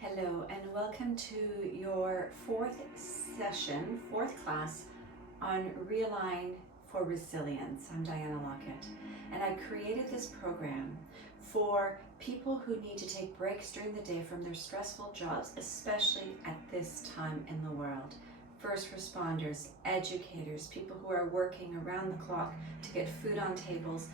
Hello and welcome to your fourth class on Realign for Resilience. I'm Diana Lockett, and I created this program for people who need to take breaks during the day from their stressful jobs, especially at this time in the world. First responders, educators, people who are working around the clock to get food on tables,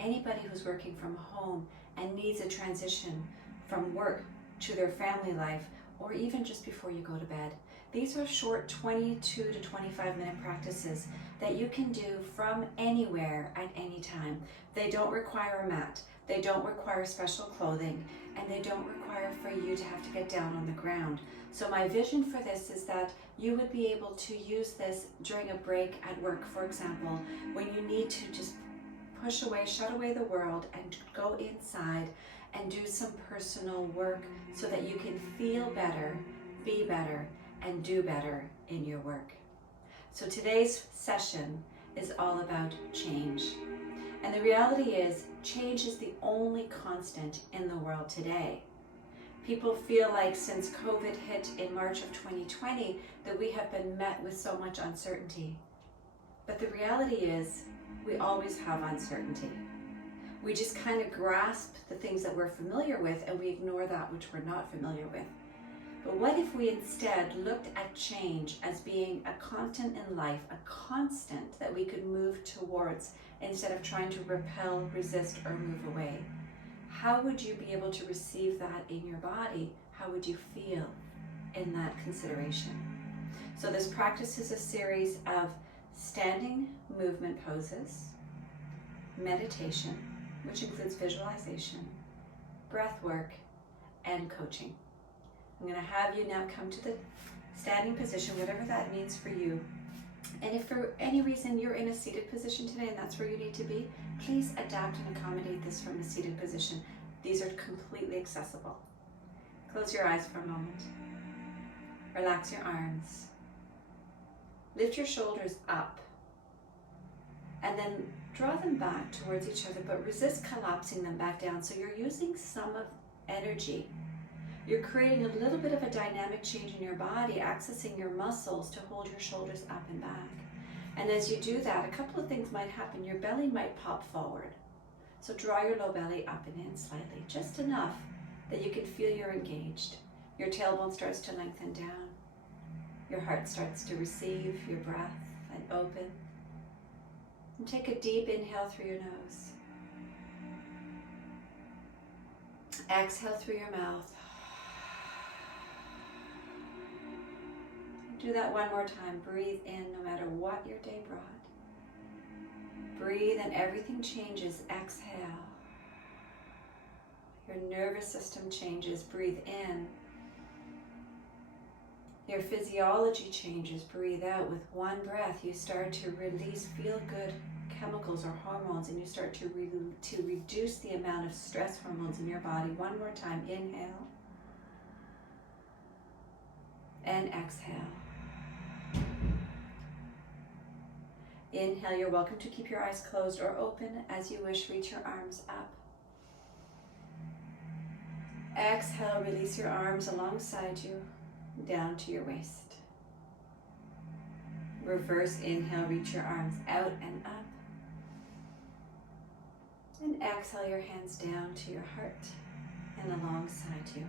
anybody who's working from home and needs a transition from work to their family life, or even just before you go to bed. These are short 22 to 25 minute practices that you can do from anywhere at any time. They don't require a mat, they don't require special clothing, and they don't require for you to have to get down on the ground. So my vision for this is that you would be able to use this during a break at work, for example, when you need to just push away, shut away the world and go inside and do some personal work so that you can feel better, be better, and do better in your work. So today's session is all about change. And the reality is, change is the only constant in the world today. People feel like since COVID hit in March of 2020 that we have been met with so much uncertainty. But the reality is, we always have uncertainty. We just kind of grasp the things that we're familiar with and we ignore that which we're not familiar with. But what if we instead looked at change as being a constant in life, a constant that we could move towards instead of trying to repel, resist, or move away? How would you be able to receive that in your body? How would you feel in that consideration? So this practice is a series of standing movement poses, meditation, which includes visualization, breath work, and coaching. I'm going to have you now come to the standing position, whatever that means for you. And if for any reason you're in a seated position today and that's where you need to be, please adapt and accommodate this from a seated position. These are completely accessible. Close your eyes for a moment. Relax your arms. Lift your shoulders up. And then draw them back towards each other, but resist collapsing them back down. So you're using some of energy. You're creating a little bit of a dynamic change in your body, accessing your muscles to hold your shoulders up and back. And as you do that, a couple of things might happen. Your belly might pop forward. So draw your low belly up and in slightly, just enough that you can feel you're engaged. Your tailbone starts to lengthen down. Your heart starts to receive your breath and open. And take a deep inhale through your nose. Exhale through your mouth. Do that one more time. Breathe in no matter what your day brought. Breathe and everything changes. Exhale. Your nervous system changes. Breathe in. Your physiology changes. Breathe out. With one breath, you start to release feel-good chemicals or hormones, and you start to reduce the amount of stress hormones in your body. One more time. Inhale. And exhale. Inhale. You're welcome to keep your eyes closed or open as you wish. Reach your arms up. Exhale. Release your arms alongside you, down to your waist. Reverse inhale, reach your arms out and up. And exhale your hands down to your heart and alongside you.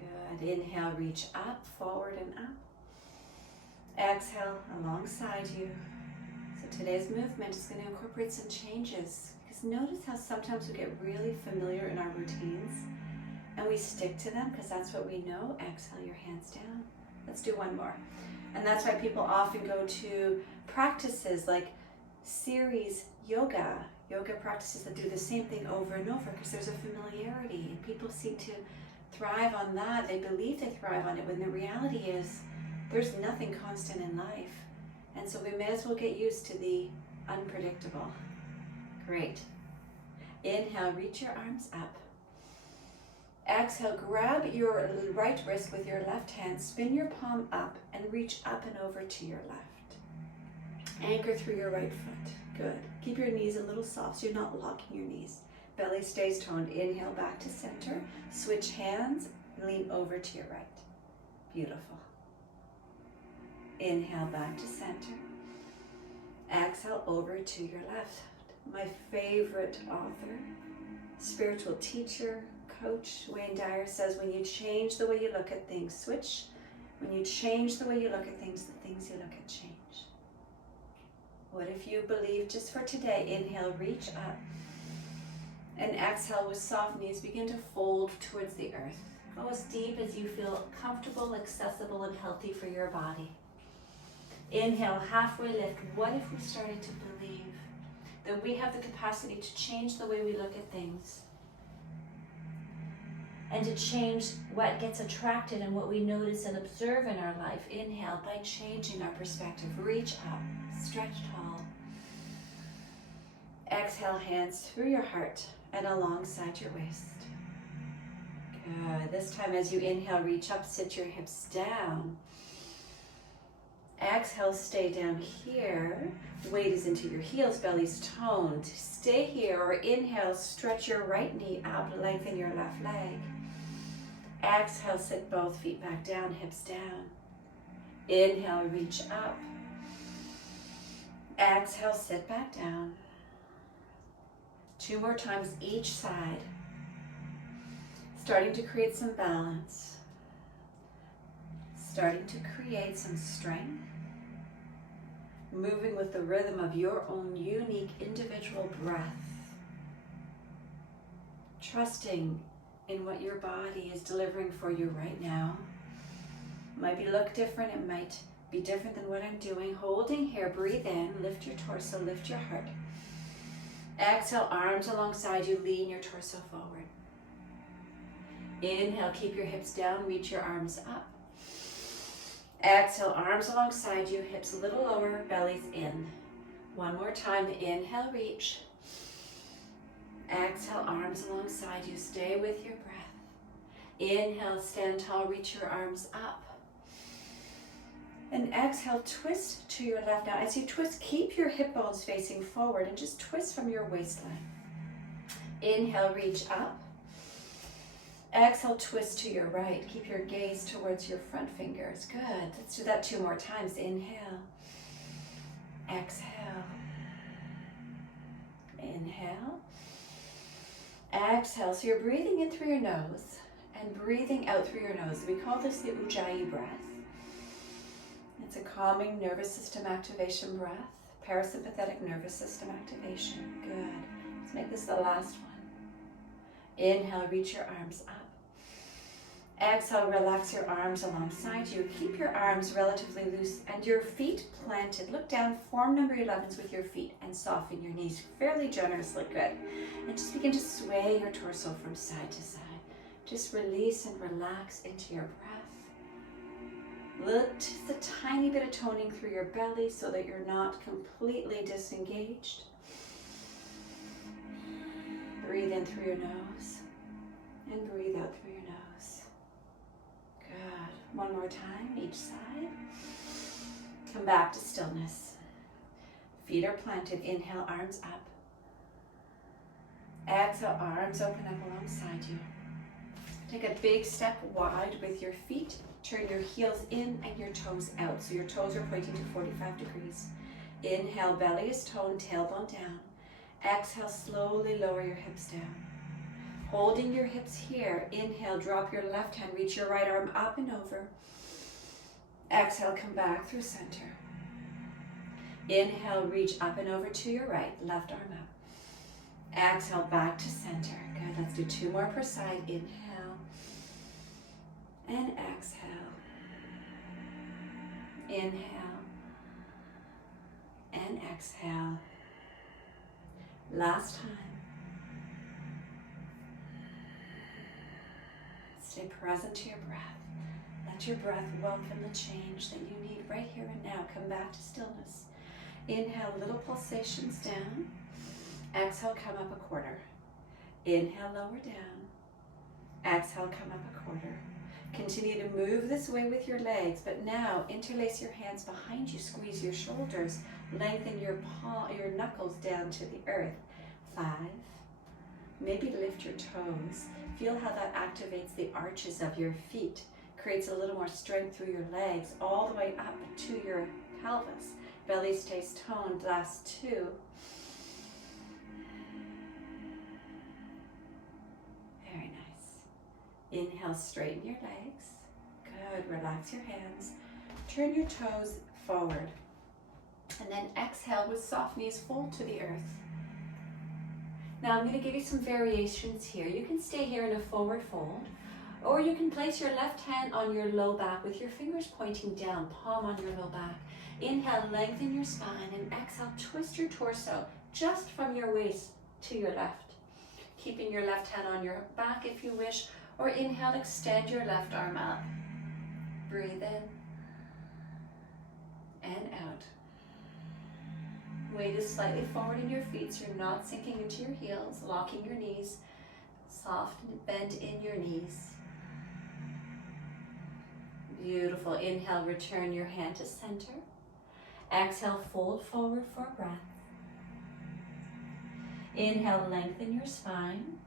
Good. Inhale, reach up, forward and up. Exhale alongside you. So today's movement is going to incorporate some changes, because notice how sometimes we get really familiar in our routines and we stick to them because that's what we know. Exhale your hands down. Let's do one more. And that's why people often go to practices like series yoga practices that do the same thing over and over, because there's a familiarity and people seem to thrive on that. They believe they thrive on it when the reality is there's nothing constant in life. And so we may as well get used to the unpredictable. Great. Inhale, reach your arms up. Exhale, grab your right wrist with your left hand, spin your palm up and reach up and over to your left. Anchor through your right foot. Good. Keep your knees a little soft so you're not locking your knees. Belly stays toned. Inhale back to center. Switch hands. Lean over to your right. Beautiful. Inhale back to center. Exhale over to your left. My favorite author, spiritual teacher, coach, Wayne Dyer says, when you change the way you look at things, switch. When you change the way you look at things, the things you look at change. What if you believe just for today, inhale, reach up. And exhale with soft knees, begin to fold towards the earth. Go as deep as you feel comfortable, accessible, and healthy for your body. Inhale, halfway lift. What if we started to believe that we have the capacity to change the way we look at things and to change what gets attracted and what we notice and observe in our life? Inhale, by changing our perspective. Reach up, stretch tall. Exhale, hands through your heart and alongside your waist. Good. This time as you inhale, reach up, sit your hips down. Exhale, stay down here. Weight is into your heels, belly's toned. Stay here, or inhale, stretch your right knee up, lengthen your left leg. Exhale, sit both feet back down, hips down. Inhale, reach up. Exhale, sit back down. 2 more times each side. Starting to create some balance. Starting to create some strength. Moving with the rhythm of your own unique individual breath. Trusting in what your body is delivering for you right now. It might look different, it might be different than what I'm doing. Holding here, breathe in, lift your torso, lift your heart. Exhale, arms alongside you, lean your torso forward. Inhale, keep your hips down, reach your arms up. Exhale, arms alongside you, hips a little lower, belly's in. 1 more time, inhale, reach. Exhale, arms alongside you, stay with your breath. Inhale, stand tall, reach your arms up. And exhale, twist to your left. Now as you twist, keep your hip bones facing forward and just twist from your waistline. Inhale, reach up. Exhale, twist to your right. Keep your gaze towards your front fingers. Good. Let's do that 2 more times. Inhale. Exhale. Inhale. Exhale. So you're breathing in through your nose and breathing out through your nose. We call this the Ujjayi breath. It's a calming nervous system activation breath. Parasympathetic nervous system activation. Good. Let's make this the last one. Inhale, reach your arms up. Exhale, relax your arms alongside you. Keep your arms relatively loose and your feet planted. Look down, form number 11s with your feet and soften your knees fairly generously. Good. And just begin to sway your torso from side to side. Just release and relax into your breath. Look just a tiny bit of toning through your belly so that you're not completely disengaged. Breathe in through your nose and breathe out through your nose. Good. 1 more time, each side. Come back to stillness. Feet are planted. Inhale, arms up. Exhale, arms open up alongside you. Take a big step wide with your feet. Turn your heels in and your toes out. So your toes are pointing to 45 degrees. Inhale, belly is toned, tailbone down. Exhale, slowly lower your hips down. Holding your hips here, inhale, drop your left hand, reach your right arm up and over. Exhale, come back through center. Inhale, reach up and over to your right, left arm up. Exhale, back to center. Good, let's do 2 more per side. Inhale and exhale. Inhale and exhale. Last time. Stay present to your breath. Let your breath welcome the change that you need right here and now. Come back to stillness. Inhale, little pulsations down. Exhale, come up a quarter. Inhale, lower down. Exhale, come up a quarter. Continue to move this way with your legs, but now interlace your hands behind you, squeeze your shoulders, lengthen your knuckles down to the earth. 5, Maybe lift your toes. Feel how that activates the arches of your feet, creates a little more strength through your legs, all the way up to your pelvis. Belly stays toned. Last two. Very nice. Inhale, straighten your legs. Good, relax your hands. Turn your toes forward. And then exhale with soft knees, fold to the earth. Now I'm going to give you some variations here. You can stay here in a forward fold, or you can place your left hand on your low back with your fingers pointing down, palm on your low back. Inhale, lengthen your spine, and exhale, twist your torso just from your waist to your left. Keeping your left hand on your back if you wish, or inhale, extend your left arm up. Breathe in and out. Weight is slightly forward in your feet so you're not sinking into your heels, locking your knees, soft bend in your knees. Beautiful. Inhale, return your hand to center. Exhale, fold forward for breath. Inhale, lengthen your spine.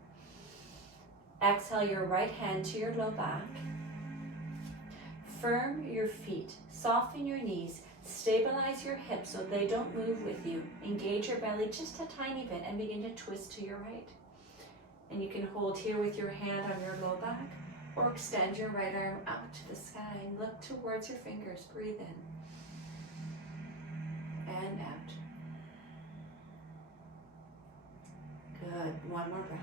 Exhale, your right hand to your low back. Firm your feet, soften your knees, stabilize your hips so they don't move with you. Engage your belly just a tiny bit and begin to twist to your right. And you can hold here with your hand on your low back, or extend your right arm out to the sky and look towards your fingers. Breathe in and out. Good. One more breath.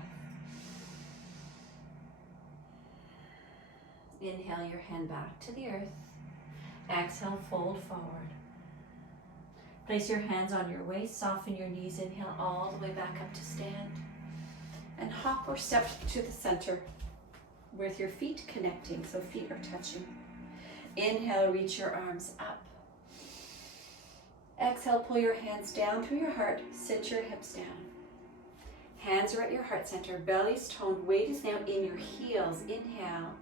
Inhale your hand back to the earth. Exhale, fold forward. Place your hands on your waist, soften your knees. Inhale all the way back up to stand. And hop or step to the center with your feet connecting, so feet are touching. Inhale, reach your arms up. Exhale, pull your hands down through your heart, sit your hips down. Hands are at your heart center, belly's toned, weight is now in your heels. Inhale,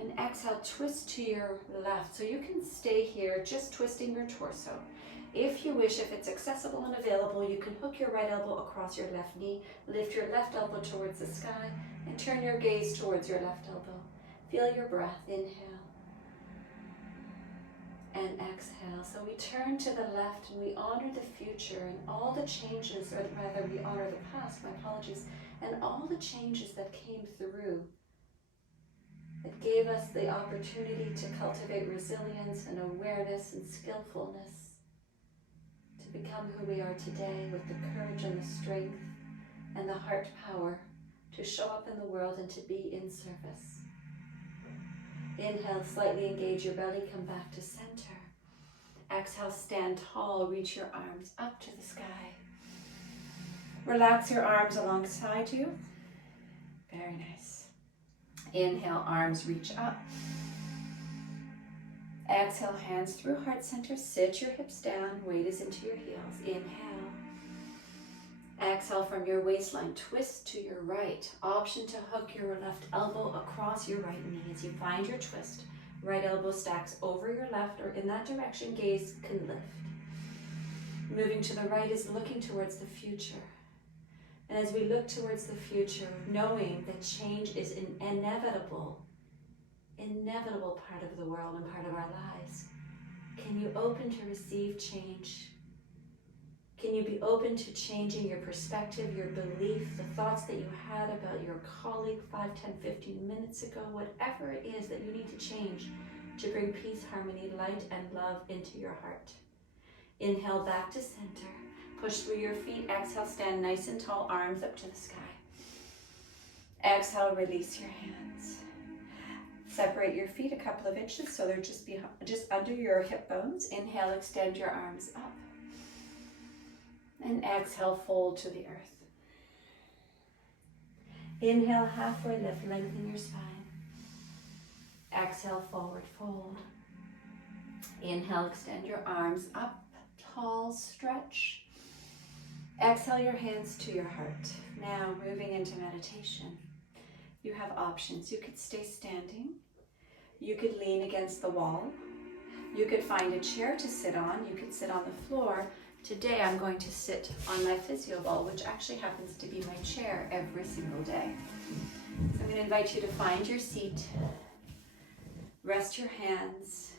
and exhale, twist to your left. So you can stay here just twisting your torso. If you wish, if it's accessible and available, you can hook your right elbow across your left knee, lift your left elbow towards the sky, and turn your gaze towards your left elbow. Feel your breath. Inhale and exhale. So we turn to the left and we honor the future and all the changes, or rather we honor the past, my apologies, and all the changes that came through. It gave us the opportunity to cultivate resilience and awareness and skillfulness, to become who we are today with the courage and the strength and the heart power to show up in the world and to be in service. Inhale, slightly engage your belly, come back to center. Exhale, stand tall, reach your arms up to the sky. Relax your arms alongside you. Very nice. Inhale, arms reach up. Exhale, hands through heart center, sit your hips down, weight is into your heels. Inhale. Exhale from your waistline, twist to your right. Option to hook your left elbow across your right knee as you find your twist. Right elbow stacks over your left or in that direction, gaze can lift. Moving to the right is looking towards the future. And as we look towards the future, knowing that change is an inevitable part of the world and part of our lives, can you open to receive change? Can you be open to changing your perspective, your belief, the thoughts that you had about your colleague 5, 10, 15 minutes ago, whatever it is that you need to change to bring peace, harmony, light, and love into your heart. Inhale back to center. Push through your feet. Exhale, stand nice and tall, arms up to the sky. Exhale, release your hands. Separate your feet a couple of inches so they're just under your hip bones. Inhale, extend your arms up. And exhale, fold to the earth. Inhale, halfway lift, lengthen your spine. Exhale, forward fold. Inhale, extend your arms up, tall stretch. Exhale your hands to your heart. Now moving into meditation. You have options. You could stay standing. You could lean against the wall. You could find a chair to sit on. You could sit on the floor. Today I'm going to sit on my physio ball, which actually happens to be my chair every single day. So I'm going to invite you to find your seat, rest your hands.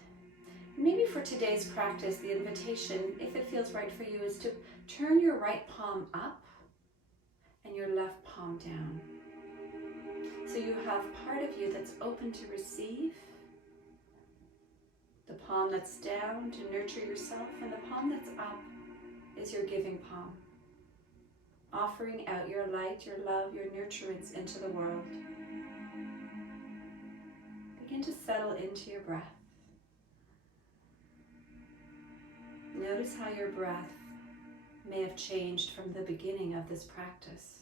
Maybe for today's practice, the invitation, if it feels right for you, is to turn your right palm up and your left palm down. So you have part of you that's open to receive, the palm that's down to nurture yourself, and the palm that's up is your giving palm, offering out your light, your love, your nurturance into the world. Begin to settle into your breath. Notice how your breath may have changed from the beginning of this practice.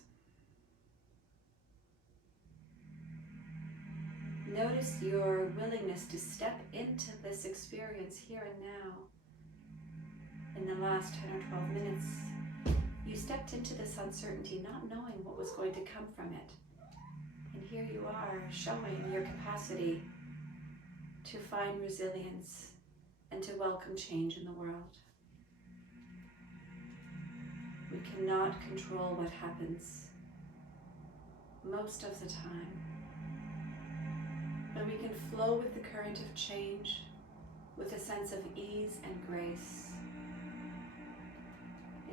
Notice your willingness to step into this experience here and now. In the last 10 or 12 minutes, you stepped into this uncertainty, not knowing what was going to come from it. And here you are, showing your capacity to find resilience and to welcome change in the world. We cannot control what happens most of the time, but we can flow with the current of change with a sense of ease and grace,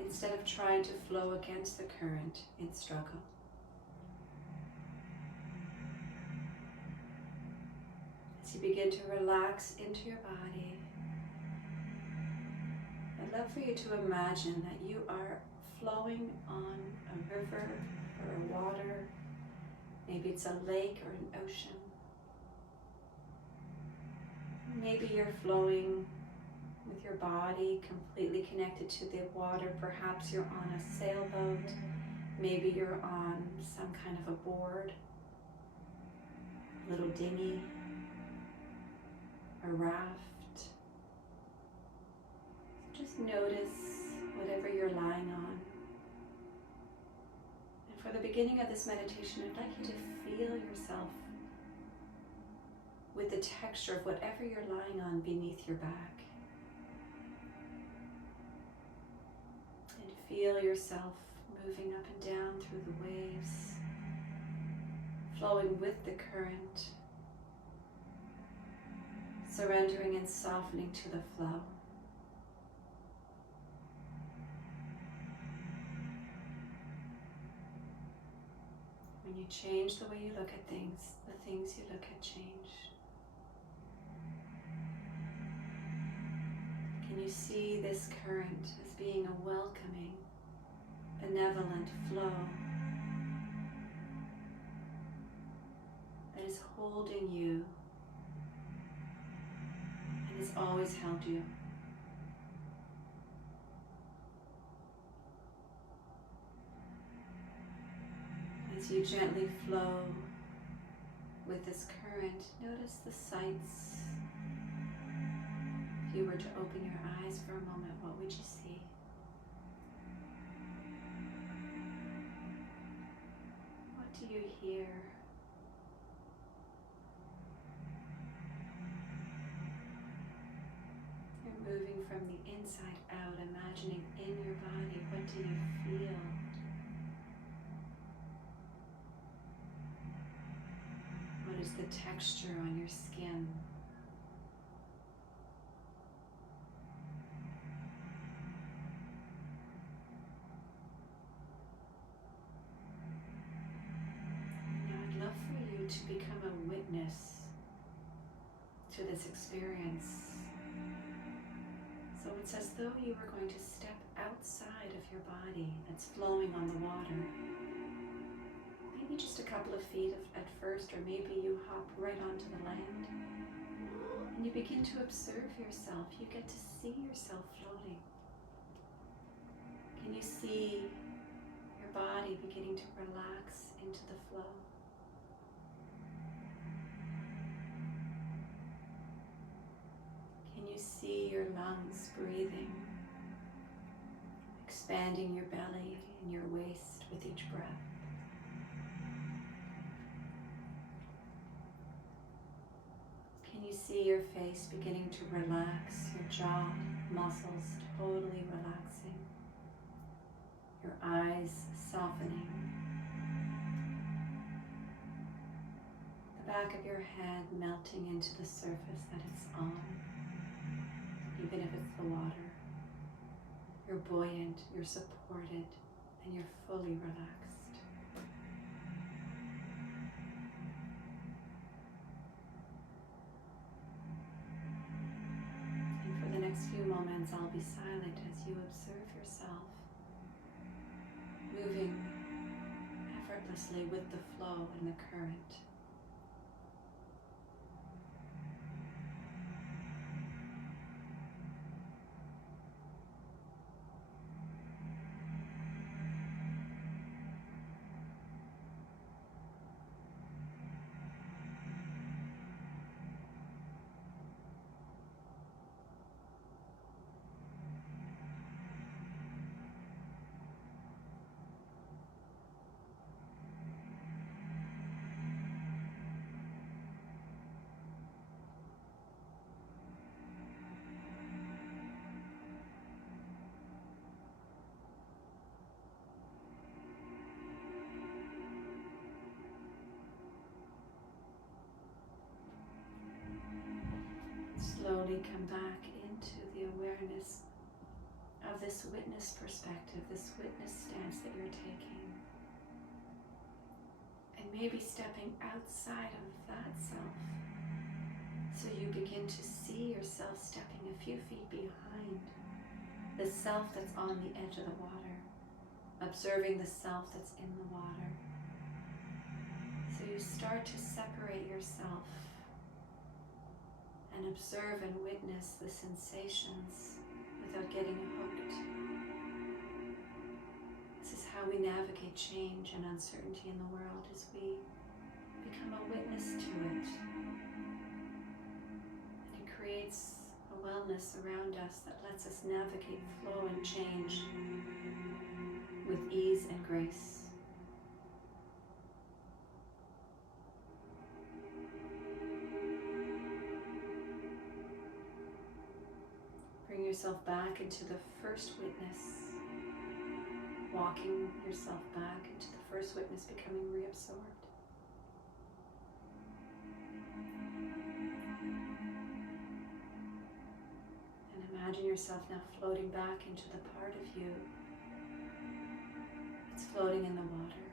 instead of trying to flow against the current in struggle. As you begin to relax into your body, I'd love for you to imagine that you are flowing on a river or a water. Maybe it's a lake or an ocean. Maybe you're flowing with your body completely connected to the water. Perhaps you're on a sailboat. Maybe you're on some kind of a board, a little dinghy, a raft. Just notice whatever you're lying on. And for the beginning of this meditation, I'd like you to feel yourself with the texture of whatever you're lying on beneath your back. And feel yourself moving up and down through the waves, flowing with the current, surrendering and softening to the flow. When you change the way you look at things, the things you look at change. Can you see this current as being a welcoming, benevolent flow that is holding you and has always held you? As you gently flow with this current, notice the sights. If you were to open your eyes for a moment, what would you see? What do you hear? You're moving from the inside out, imagining in your body, what do you feel? What is the texture on your skin? To become a witness to this experience. So it's as though you were going to step outside of your body that's flowing on the water. Maybe just a couple of feet at first, or maybe you hop right onto the land. And you begin to observe yourself. You get to see yourself floating. Can you see your body beginning to relax into the flow? You see your lungs breathing, expanding your belly and your waist with each breath. Can you see your face beginning to relax, your jaw muscles totally relaxing, your eyes softening, the back of your head melting into the surface that it's on, even if it's the water. You're buoyant, you're supported, and you're fully relaxed. And for the next few moments, I'll be silent as you observe yourself moving effortlessly with the flow and the current. Slowly come back into the awareness of this witness perspective, this witness stance that you're taking. And maybe stepping outside of that self. So you begin to see yourself stepping a few feet behind the self that's on the edge of the water, observing the self that's in the water. So you start to separate yourself and observe and witness the sensations without getting hooked. This is how we navigate change and uncertainty in the world, as we become a witness to it. And it creates a wellness around us that lets us navigate flow and change with ease and grace. Bring yourself back into the first witness, walking yourself back into the first witness, becoming reabsorbed. And imagine yourself now floating back into the part of you that's floating in the water.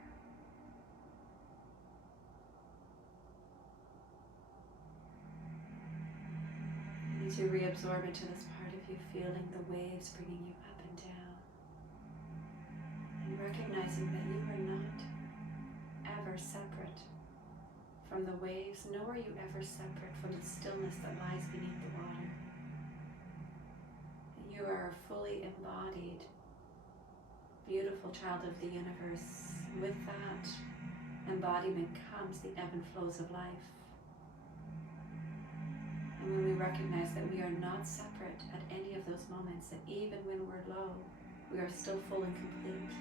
And as you reabsorb into this part of you, feeling the waves bringing you up and down, and recognizing that you are not ever separate from the waves, nor are you ever separate from the stillness that lies beneath the water. You are a fully embodied, beautiful child of the universe. With that embodiment comes the ebb and flows of life. And when we recognize that we are not separate at any of those moments, that even when we're low, we are still full and complete.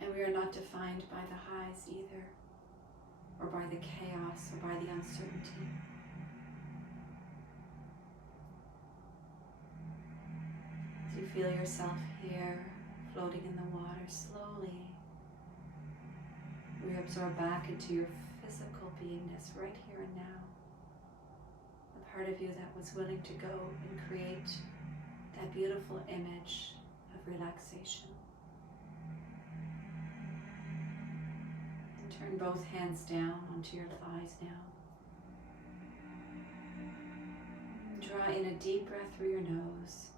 And we are not defined by the highs either, or by the chaos, or by the uncertainty. As you feel yourself here, floating in the water, slowly reabsorb back into your physical beingness right here and now. The part of you that was willing to go and create that beautiful image of relaxation. And turn both hands down onto your thighs now. Draw in a deep breath through your nose.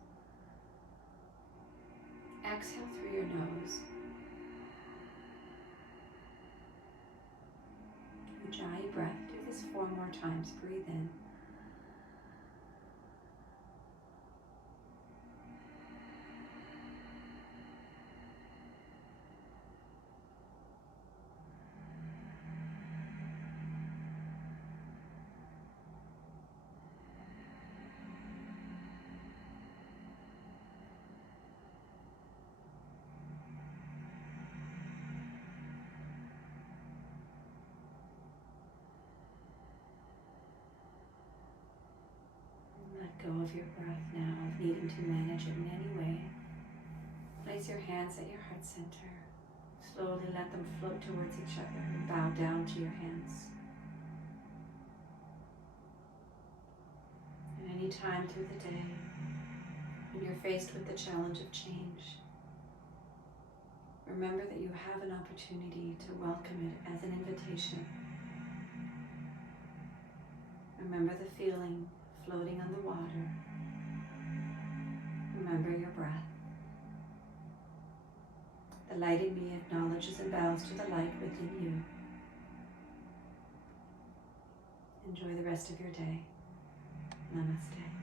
Exhale through your nose. Ujjayi breath. Do this 4 more times. Breathe in. go of your breath now, of needing to manage it in any way. Place your hands at your heart center. Slowly let them float towards each other and bow down to your hands. And any time through the day, when you're faced with the challenge of change, remember that you have an opportunity to welcome it as an invitation. Remember the feeling floating on the water. Remember your breath. The light in me acknowledges and bows to the light within you. Enjoy the rest of your day. Namaste.